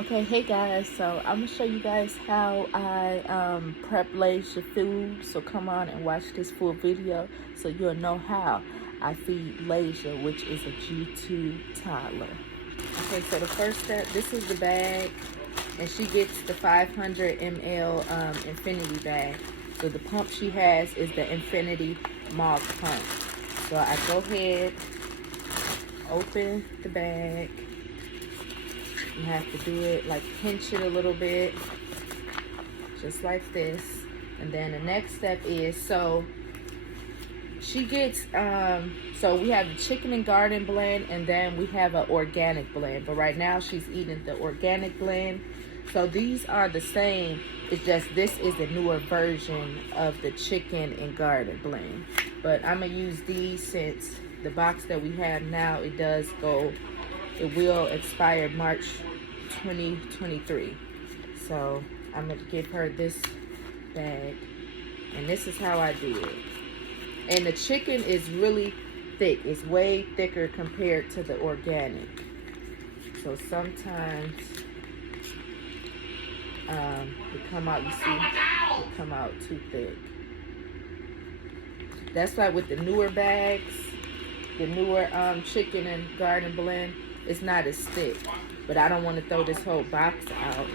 Okay, hey guys, so I'm gonna show you guys how I prep laysia food. So come on and watch this full video so you'll know how I feed laysia, which is a Gtube toddler. Okay, so the first step, this is the bag, and she gets the 500 ml infinity bag. So the pump she has is the infinity malt pump. So I go ahead, open the bag. You have to do it, like pinch it a little bit, just like this. And then the next step is, so she gets, so we have the chicken and garden blend, and then we have an organic blend. But right now she's eating the organic blend. So these are the same, it's just this is a newer version of the chicken and garden blend. But I'm gonna use these since the box that we have now, it will expire March 2023. So I'm going to give her this bag. And this is how I do it. And the chicken is really thick. It's way thicker compared to the organic. So sometimes it come out, you see, it come out too thick. That's why with the newer bags, the newer chicken and garden blend, it's not as thick. But I don't want to throw this whole box out.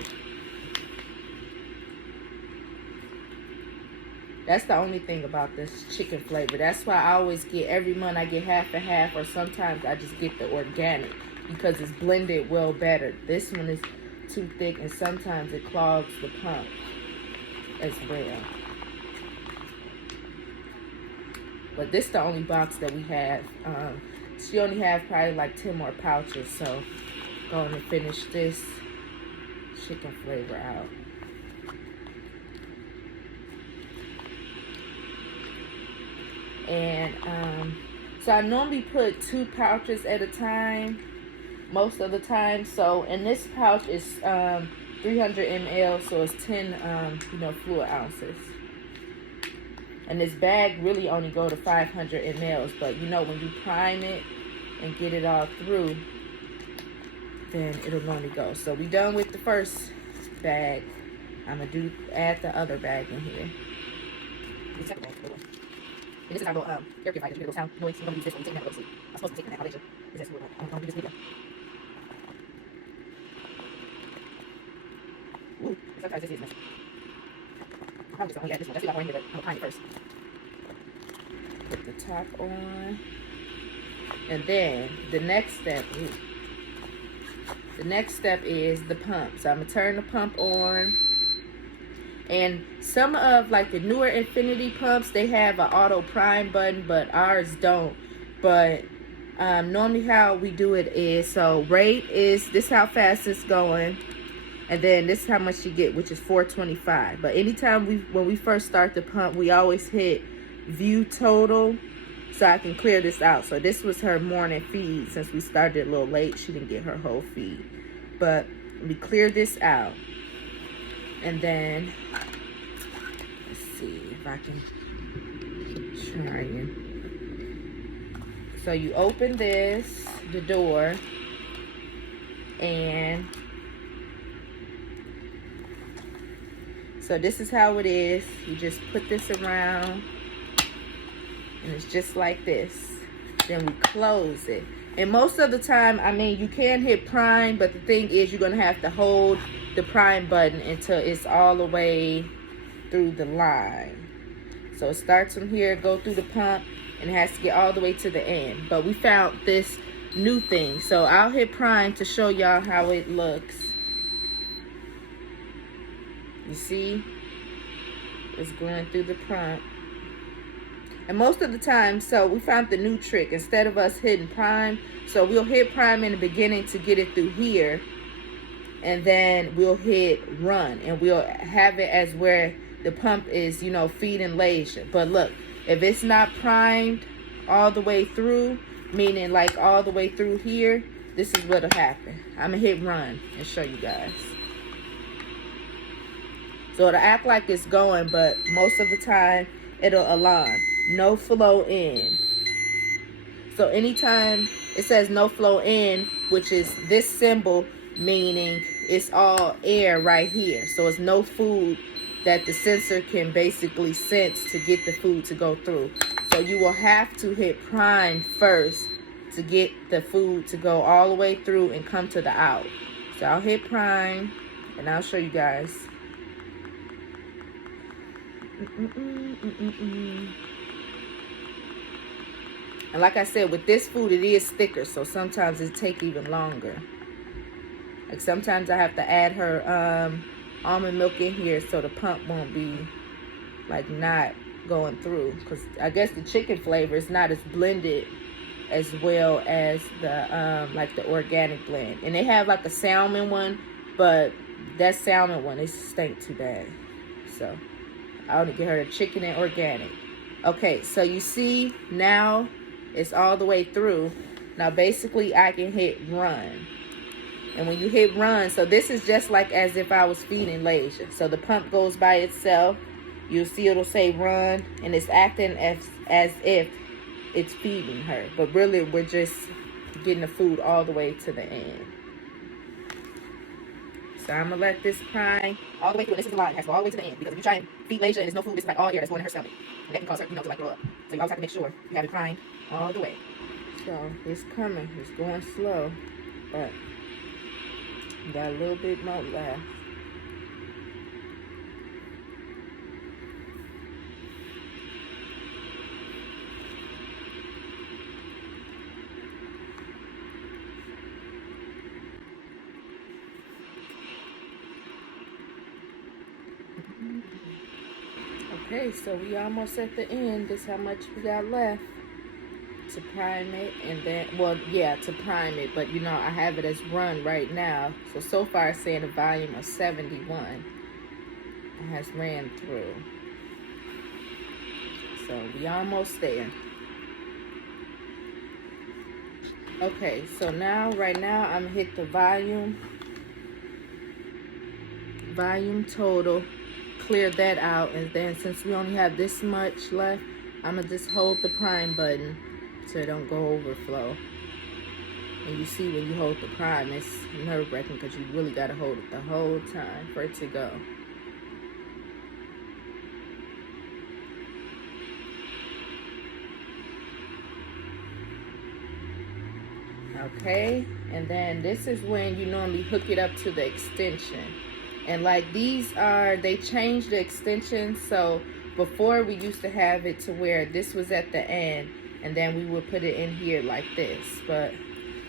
That's the only thing about this chicken flavor. That's why I always get, every month I get half and half, or sometimes I just get the organic because it's blended well better. This one is too thick, and sometimes it clogs the pump as well. But this is the only box that we have. She only have probably like 10 more pouches, so going to finish this chicken flavor out. And so I normally put 2 pouches at a time, most of the time. So, and this pouch is 300 ml, so it's 10 fluid ounces. And this bag really only go to 500 ml, but when you prime it and get it all through, then it'll only go. So we done with the first bag. I'm gonna add the other bag in here. And this is our little air purifier. You hear the sound noise. You're gonna use this when you take a nap or go to sleep. I'm supposed to take a nap, alaysia. Is that what I'm gonna do this video? Ooh, sometimes this is messy. I'm probably just gonna add this one. Let's see if I want to here, but I'm gonna prime it first. Put the top on. And then the next step, is the pump. So I'm gonna turn the pump on. And some of like the newer infinity pumps, they have an auto prime button, but ours don't. But normally how we do it is, so rate is this, how fast it's going, and then this is how much you get, which is 425. But anytime when we first start the pump, we always hit view total, so I can clear this out. So this was her morning feed. Since we started a little late, she didn't get her whole feed. But we clear this out. And then, let's see if I can try it. So you open the door, and so this is how it is. You just put this around, and it's just like this. Then we close it. And most of the time, I mean, you can hit prime, but the thing is you're going to have to hold the prime button until it's all the way through the line. So it starts from here, go through the pump, and it has to get all the way to the end. But we found this new thing. So I'll hit prime to show y'all how it looks. You see? It's going through the pump. And most of the time, so we found the new trick. Instead of us hitting prime, so we'll hit prime in the beginning to get it through here. And then we'll hit run. And we'll have it as where the pump is, feeding laysia. But look, if it's not primed all the way through, meaning like all the way through here, this is what'll happen. I'm going to hit run and show you guys. So it'll act like it's going, but most of the time, it'll alarm. No flow in. So anytime it says no flow in, which is this symbol, meaning it's all air right here. So it's no food that the sensor can basically sense to get the food to go through. So you will have to hit prime first to get the food to go all the way through and come to the out. So I'll hit prime and I'll show you guys. And like I said, with this food, it is thicker, so sometimes it takes even longer. Like sometimes I have to add her almond milk in here so the pump won't be like not going through. Because I guess the chicken flavor is not as blended as well as the like the organic blend. And they have like a salmon one, but that salmon one, it stink too bad. So I want to get her the chicken and organic. Okay, so you see now it's all the way through. Now basically I can hit run. And when you hit run, so this is just like as if I was feeding laysia. So the pump goes by itself. You'll see it'll say run, and it's acting as if it's feeding her. But really we're just getting the food all the way to the end. So I'm gonna let this prime all the way through. And this is the line, it has to go all the way to the end. Because if you try and feed laysia and there's no food, it's like all air that's going in her stomach. And that can cause her, to like throw up. So you always have to make sure you have it primed all the way. So it's coming, it's going slow, but got a little bit more left. Okay, so we almost at the end. This is how much we got left to prime it. And then, well, yeah, to prime it, but you know, I have it as run right now. So far it's saying a volume of 71. It has ran through. So we almost there. Okay, so now, right now, I'm gonna hit the volume total, clear that out, and then since we only have this much left, I'm gonna just hold the prime button so it don't go overflow. And you see when you hold the prime, it's nerve-wracking because you really gotta hold it the whole time for it to go. Okay, and then this is when you normally hook it up to the extension. And like these are, they changed the extension. So before we used to have it to where this was at the end and then we would put it in here like this, but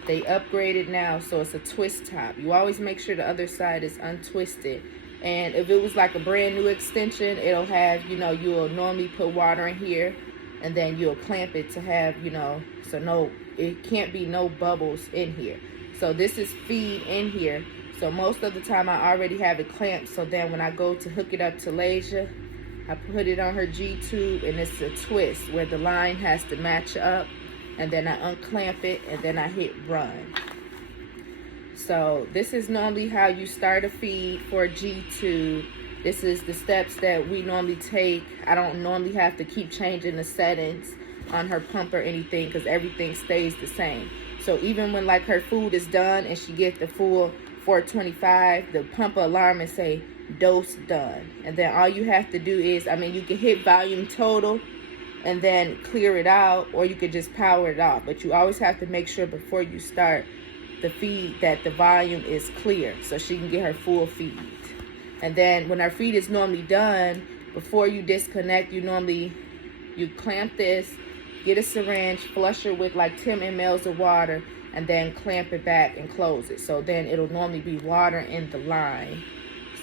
they upgraded now, so it's a twist top. You always make sure the other side is untwisted. And if it was like a brand new extension, it'll have, you know, you'll normally put water in here and then you'll clamp it to have, you know, so no, it can't be no bubbles in here. So this is feed in here. So most of the time I already have it clamped, so then when I go to hook it up to laysia, I put it on her Gtube and it's a twist where the line has to match up, and then I unclamp it and then I hit run. So this is normally how you start a feed for a Gtube. This is the steps that we normally take. I don't normally have to keep changing the settings on her pump or anything because everything stays the same. So even when like her food is done and she gets the full 425, the pump alarm and say dose done, and then all you have to do is, I mean, you can hit volume total and then clear it out, or you could just power it off, but you always have to make sure before you start the feed that the volume is clear so she can get her full feed. And then when our feed is normally done, before you disconnect, you clamp this, get a syringe, flush her with like 10 ml of water, and then clamp it back and close it. So then it'll normally be water in the line.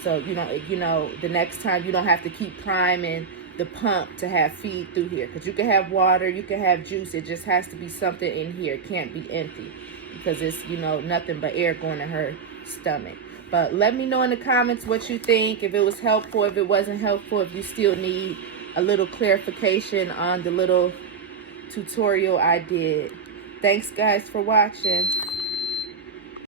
So you know, the next time you don't have to keep priming the pump to have feed through here. Because you can have water, you can have juice, it just has to be something in here. It can't be empty because it's, you know, nothing but air going to her stomach. But let me know in the comments what you think, if it was helpful, if it wasn't helpful, if you still need a little clarification on the little tutorial I did. Thanks guys for watching.